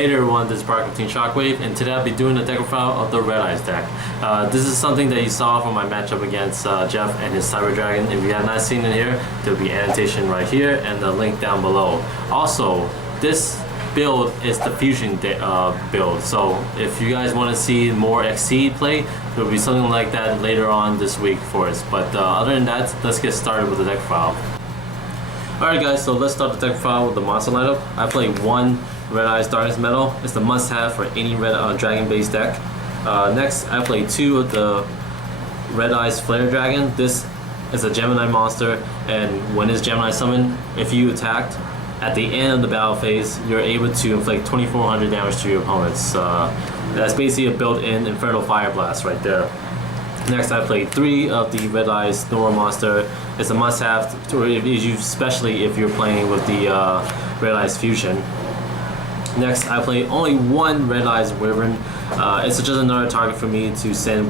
Hey there everyone, this is Parker with Team Shockwave, and today I'll be doing a deck profile of the Red Eyes deck. This is something that you saw from my matchup against Jeff and his Cyber Dragon. If you have not seen it here, there will be annotation right here and the link down below. Also, this build is the Fusion build, so if you guys want to see more Exceed play, there will be something like that later on this week for us. But other than that, let's get started with the deck profile. Alright guys, so let's start the deck profile with the monster lineup. I play one Red Eyes Darkness Metal. It's the must-have for any Red Dragon-based deck. Next, I play two of the Red Eyes Flare Dragon. This is a Gemini monster, and when it's Gemini summoned, if you attacked at the end of the battle phase, you're able to inflict 2,400 damage to your opponents. That's basically a built-in Infernal Fire Blast right there. Next, I played three of the Red Eyes Nora monster. It's a must-have, especially if you're playing with the Red Eyes Fusion. Next, I play only one Red Eyes Wyvern. It's just another target for me to send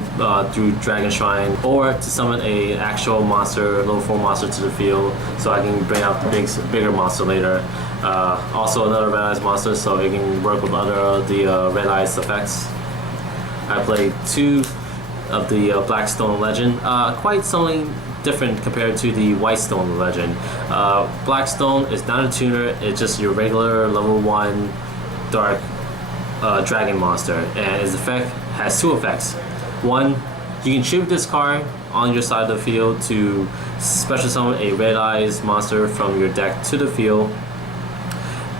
through Dragon Shrine or to summon a actual monster, level 4 monster to the field, so I can bring out the bigger monster later. Also another Red Eyes monster, so it can work with other of the Red Eyes effects. I played two of the Blackstone Legend. Quite something different compared to the Whitestone Legend. Blackstone is not a tuner, it's just your regular level 1 dark dragon monster, and its effect has two effects. One, you can tribute this card on your side of the field to special summon a Red Eyes monster from your deck to the field.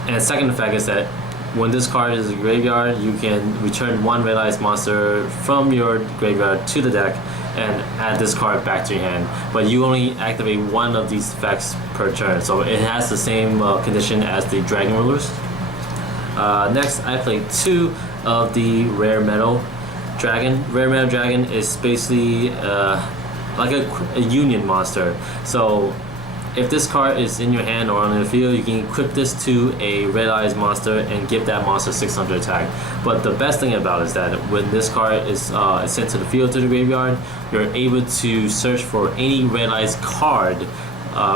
And second effect is that when this card is in the graveyard, you can return one Red Eyes monster from your graveyard to the deck and add this card back to your hand. But you only activate one of these effects per turn, so it has the same condition as the Dragon Rulers. Next, I played two of the Rare Metal Dragon. Rare Metal Dragon is basically like a union monster. So if this card is in your hand or on the field, you can equip this to a Red Eyes monster and give that monster 600 attack. But the best thing about it is that when this card is sent to the field, to the graveyard, you're able to search for any Red Eyes card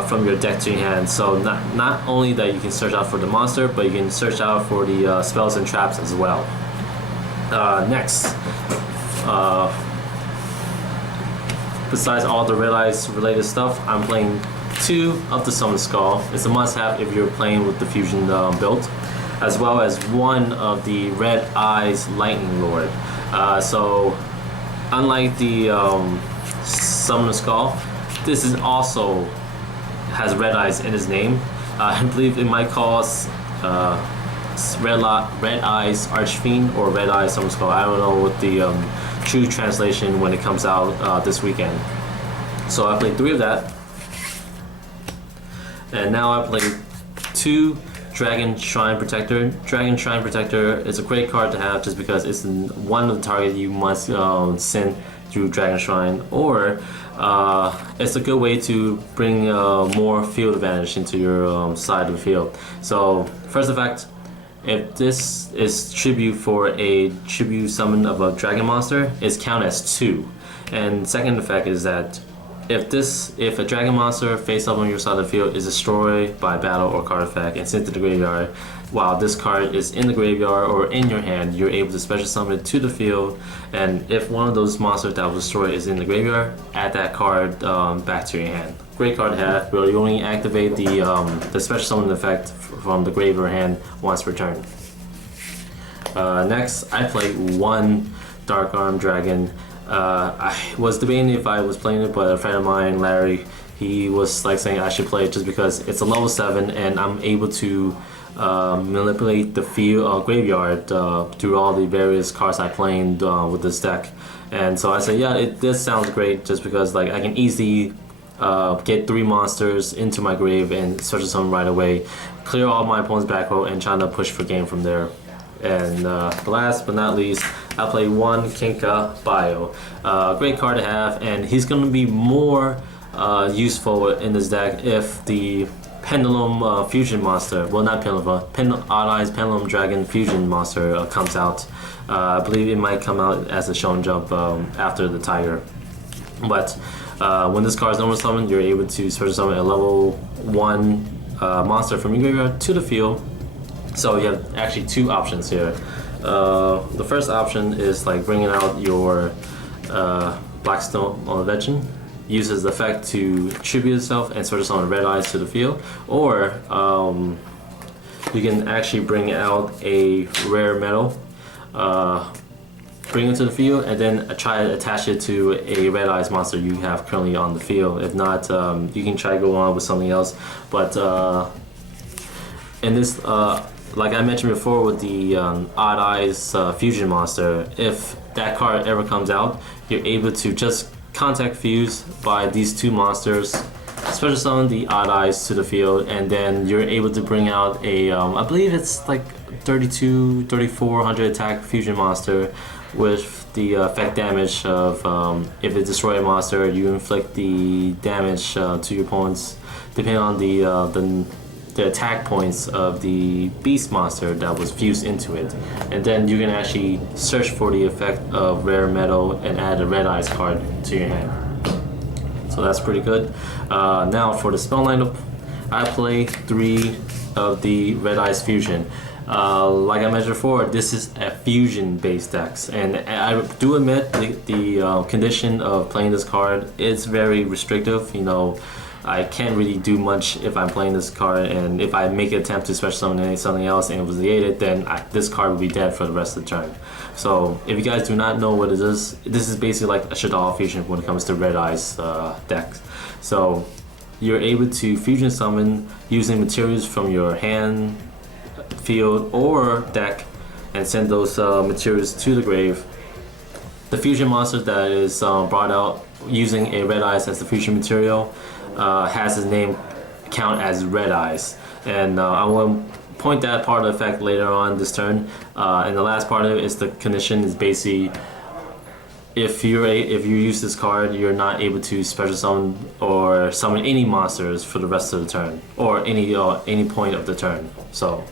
from your deck to your hand. So not only that you can search out for the monster, but you can search out for the spells and traps as well. Next, besides all the Red Eyes related stuff, I'm playing two of the Summon Skull. It's a must-have if you're playing with the Fusion build, as well as one of the Red Eyes Lightning Lord. So unlike the Summon Skull, this is also has Red Eyes in his name. I believe it might call us Red Eyes Archfiend or Red Eyes Summon Skull. I don't know what the true translation when it comes out this weekend. So I played three of that. And now I played two Dragon Shrine Protector. Dragon Shrine Protector is a great card to have just because it's one of the targets you must send through Dragon Shrine, or it's a good way to bring more field advantage into your side of the field. So first effect, if this is tribute for a tribute summon of a dragon monster, it's counted as 2. And second effect is that if a dragon monster face up on your side of the field is destroyed by battle or card effect and sent to the graveyard, while this card is in the graveyard or in your hand, you're able to special summon it to the field, and if one of those monsters that was destroyed is in the graveyard, add that card back to your hand. Great card to have, where you only activate the special summon effect from the graveyard hand once per turn. Next, I play one Dark Arm Dragon. I was debating if I was playing it, but a friend of mine, Larry, he was like saying I should play it just because it's a level 7 and I'm able to manipulate the field graveyard through all the various cards I played with this deck. And so I said, yeah, this sounds great just because like I can easily get 3 monsters into my grave and search some right away, clear all my opponent's back row, and trying to push for game from there. And last but not least, I play one Kenka Bio. Great card to have, and he's going to be more useful in this deck if the Pendulum Fusion monster, well not Pendulum, Odd Eyes Pendulum Dragon Fusion monster comes out. I believe it might come out as a Shonen Jump after the Tiger. But when this card is normal summoned, you're able to special summon a level 1 monster from your graveyard to the field, So you have actually two options here. The first option is like bringing out your Blackstone Legend, uses the effect to tribute itself and switches on Red Eyes to the field, or you can actually bring out a rare metal, bring it to the field, and then try to attach it to a Red Eyes monster you have currently on the field. If not, you can try to go on with something else. But in this, like I mentioned before with the Odd Eyes fusion monster, if that card ever comes out, you're able to just contact fuse by these two monsters, special summon the Odd Eyes to the field, and then you're able to bring out a, I believe it's like 3400 attack fusion monster with the effect damage of if it destroys a monster, you inflict the damage to your opponents depending on the attack points of the beast monster that was fused into it. And then you can actually search for the effect of rare metal and add a Red Eyes card to your hand. So that's pretty good. Now for the spell lineup, I play 3 of the Red Eyes fusion. Like I mentioned before, this is a fusion based decks, and I do admit the condition of playing this card is very restrictive. You know, I can't really do much if I'm playing this card, and if I make an attempt to special summon something else and it was negated, then this card will be dead for the rest of the turn. So if you guys do not know what it is, this is basically like a Shaddoll fusion when it comes to Red Eyes decks. So you're able to fusion summon using materials from your hand, field, or deck, and send those materials to the grave. The fusion monster that is brought out using a Red Eyes as the fusion material has his name count as Red Eyes, and I will point that part of the effect later on this turn. And the last part of it is the condition is basically if you use this card, you're not able to special summon or summon any monsters for the rest of the turn or any point of the turn. So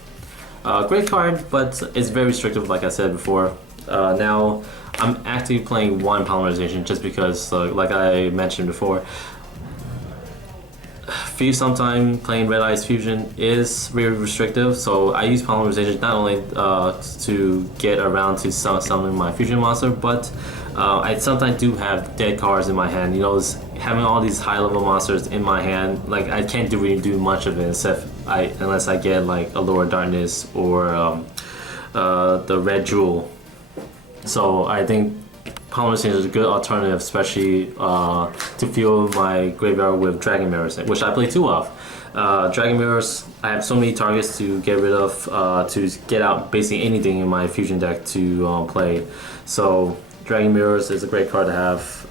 great card, but it's very restrictive, like I said before. Now I'm actually playing 1 polymerization just because, like I mentioned before, sometime playing Red Eyes Fusion is very restrictive, so I use polymerization not only to get around to summon my fusion monster, but I sometimes do have dead cards in my hand. You know, having all these high level monsters in my hand, like I can't really do much of it unless I get like a Lower Darkness or the Red Jewel. So I think polymerization is a good alternative, especially to fuel my graveyard with Dragon Mirrors, which I play 2 of. Dragon Mirrors, I have so many targets to get rid of to get out basically anything in my fusion deck to play. So Dragon Mirrors is a great card to have,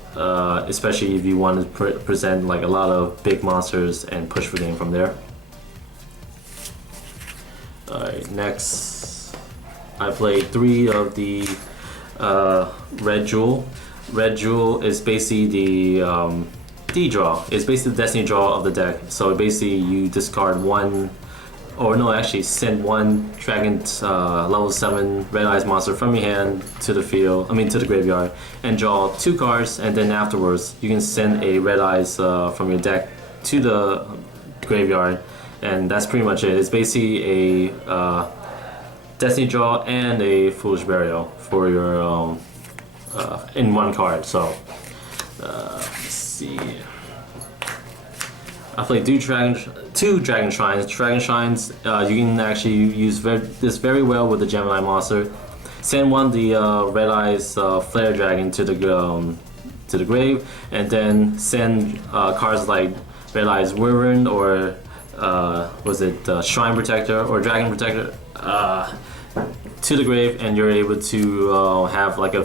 especially if you want to present like a lot of big monsters and push for game from there. Alright, next I played 3 of the Red Jewel. Red Jewel is basically the D-draw. It's basically the destiny draw of the deck. So basically you discard 1, or no, actually send 1 Dragon level 7 Red Eyes monster from your hand to the field, to the graveyard, and draw 2 cards, and then afterwards you can send a Red Eyes from your deck to the graveyard, and that's pretty much it. It's basically a Destiny Draw and a Foolish Burial for your in 1 card. So let's see. I played 2 Dragon Shrines. Dragon Shrines, you can actually use this very well with the Gemini monster. Send 1 the Red Eyes Flare Dragon to the grave, and then send cards like Red Eyes Wyvern or Shrine Protector or Dragon Protector to the grave, and you're able to have like a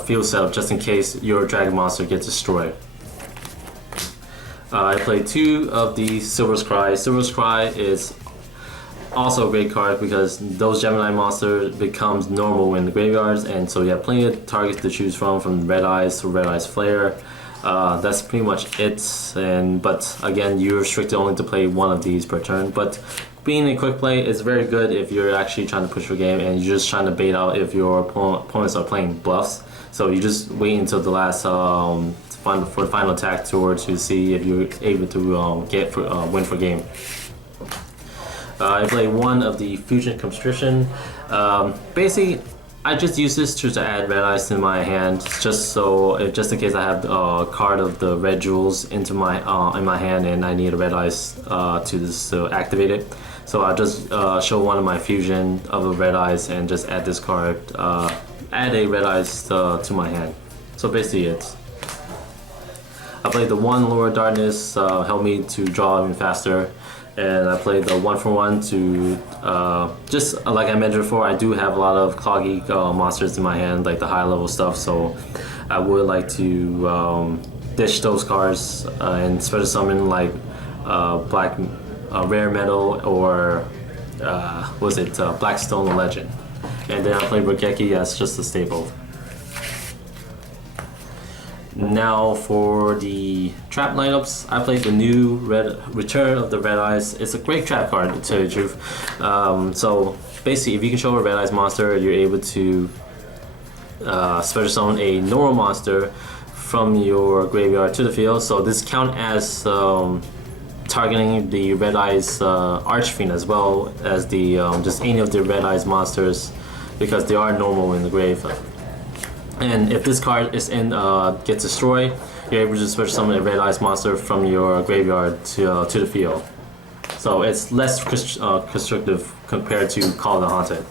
field setup just in case your dragon monster gets destroyed. I played 2 of the Silver's Cry. Silver's Cry is also a great card because those Gemini monsters becomes normal in the graveyards, and so you have plenty of targets to choose from Red Eyes to Red Eyes Flare. That's pretty much it, but again, you're restricted only to play 1 of these per turn. But being a quick play is very good if you're actually trying to push for game and you're just trying to bait out if your opponents are playing bluffs. So you just wait until the last for the final attack tour to see if you're able to win for game. I play one of the Fusion Constriction. Basically, I just use this to add red eyes to my hand, just in case I have a card of the red jewels into my in my hand and I need a red eyes to activate it. So I'll just show one of my fusion of a red eyes and just add this card, add a red eyes to my hand. So basically I played the one Lower Darkness, helped me to draw even faster. And I played the 1-for-1 to, just like I mentioned before, I do have a lot of cloggy monsters in my hand, like the high level stuff, so I would like to ditch those cards and special summon like black rare metal or Blackstone the Legend. And then I played Raigeki as just a staple. Now for the trap lineups, I played the new Return of the Red Eyes. It's a great trap card, to tell you the truth. So basically, if you can show a Red Eyes monster, you're able to special summon a normal monster from your graveyard to the field. So this count as targeting the Red Eyes Archfiend as well as the just any of the Red Eyes monsters, because they are normal in the grave. And if this card is in gets destroyed, you're able to special summon a Red Eyes monster from your graveyard to the field. So it's less constrictive compared to Call of the Haunted.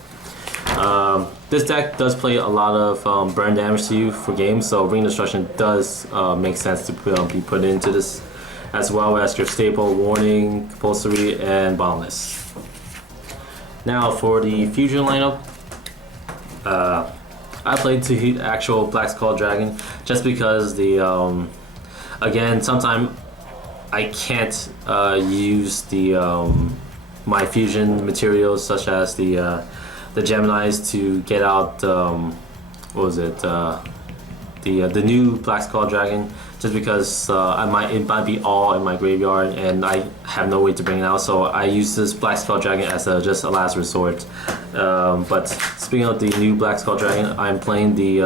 This deck does play a lot of burn damage to you for games, so Ring Destruction does make sense to be put into this, as well as your staple Warning, Compulsory, and Boundless. Now for the Fusion lineup. I played the actual Black Skull Dragon just because the again, sometimes I can't use the my fusion materials such as the Geminis to get out what was it the new Black Skull Dragon, just because it might be all in my graveyard and I have no way to bring it out, so I use this Black Skull Dragon as just a last resort. But speaking of the new Black Skull Dragon, I'm playing the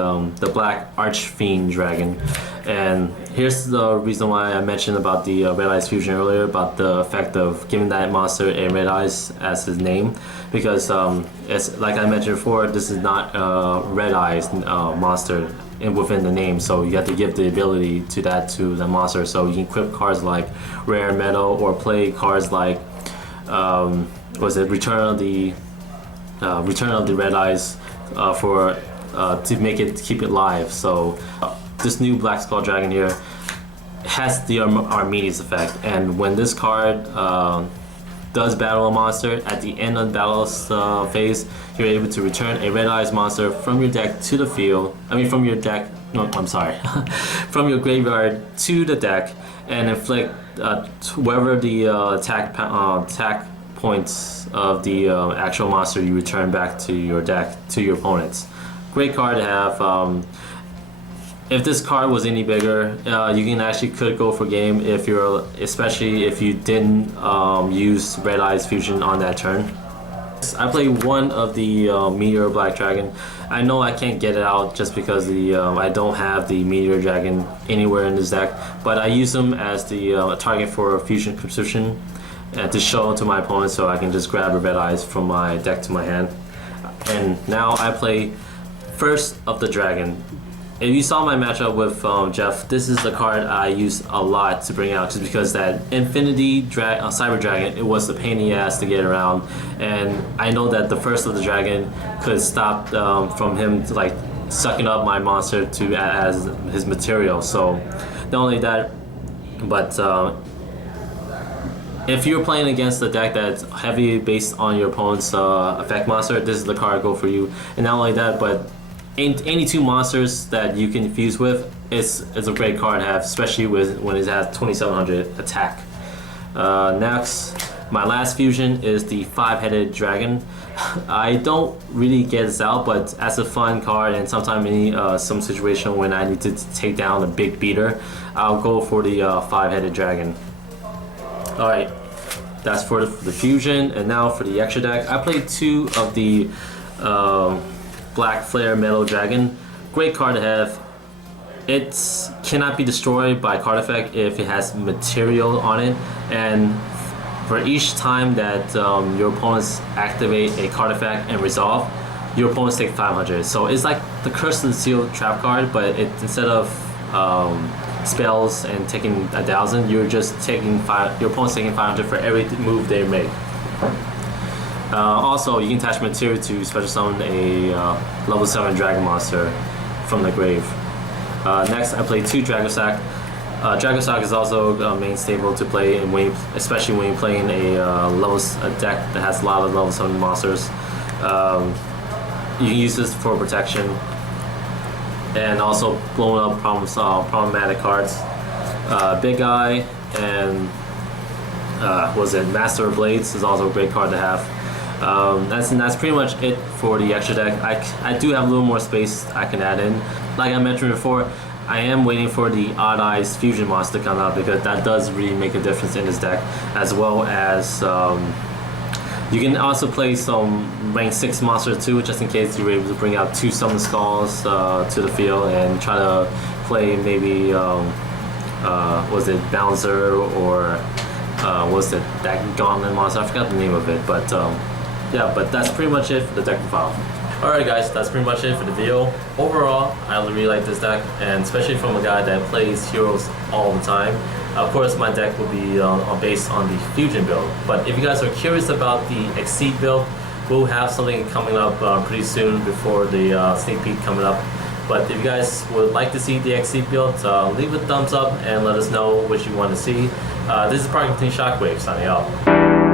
Black Archfiend Dragon, and here's the reason why I mentioned about the Red Eyes Fusion earlier, about the effect of giving that monster a Red Eyes as his name, because it's like I mentioned before, this is not a Red Eyes monster within the name, so you have to give the ability to the monster, so you can equip cards like Rare Metal or play cards like Return of the Red Eyes to make it keep it live. So this new Black Skull Dragon here has the Arminius effect, and when this card does battle a monster at the end of the battle phase, you're able to return a Red Eyes monster from your deck to the field. From your deck. No, I'm sorry. From your graveyard to the deck, and inflict wherever the attack points of the actual monster you return back to your deck to your opponents. Great card to have. If this card was any bigger, you can actually could go for game especially if you didn't use Red Eyes Fusion on that turn. I play one of the Meteor Black Dragon. I know I can't get it out just because I don't have the Meteor Dragon anywhere in this deck, but I use them as the target for Fusion Constriction to show to my opponent, so I can just grab a Red Eyes from my deck to my hand. And now I play First of the Dragon. If you saw my matchup with Jeff, this is the card I use a lot to bring out, just because that Infinity Cyber Dragon, it was a pain in the ass to get around, and I know that the First of the Dragon could stop from him like sucking up my monster as his material. So not only that, but if you're playing against a deck that's heavy based on your opponent's effect monster, this is the card go for you. And not only that, but any two monsters that you can fuse with, it's a great card to have, especially when it has 2700 attack. Next, my last fusion is the Five-Headed Dragon. I don't really get this out, but as a fun card, and sometimes in some situation when I need to take down a big beater, I'll go for the Five-Headed Dragon. Alright, that's for the fusion, and now for the extra deck. I played two of the Black Flare Metal Dragon. Great card to have. It cannot be destroyed by card effect if it has material on it, and For each time that your opponents activate a card effect and resolve, your opponents take 500. So it's like the Curse of the Seal trap card, but instead of spells and taking 1,000, you're just taking your opponent's taking 500 for every move they make. Also, you can attach material to special summon a level 7 dragon monster from the grave. Next, I play 2 Dragosack. Dragosack is also a main staple to play, especially when you're playing a deck that has a lot of level 7 monsters. You can use this for protection and also blowing up problematic cards. Big Guy and Master of Blades is also a great card to have. That's pretty much it for the extra deck. I do have a little more space I can add in. Like I mentioned before, I am waiting for the Odd Eyes Fusion monster to come out because that does really make a difference in this deck, as well as you can also play some rank 6 monsters too, just in case you're able to bring out 2 Summon Skulls to the field and try to play maybe was it Bouncer or was it that Gauntlet monster? I forgot the name of it, but yeah, but that's pretty much it for the deck profile. Alright guys, that's pretty much it for the video. Overall, I really like this deck, and especially from a guy that plays heroes all the time. Of course, my deck will be based on the Fusion build, but if you guys are curious about the Exceed build, we'll have something coming up pretty soon before the sneak peek coming up. But if you guys would like to see the Exceed build, leave a thumbs up and let us know what you want to see. This is Parking Shockwave signing out.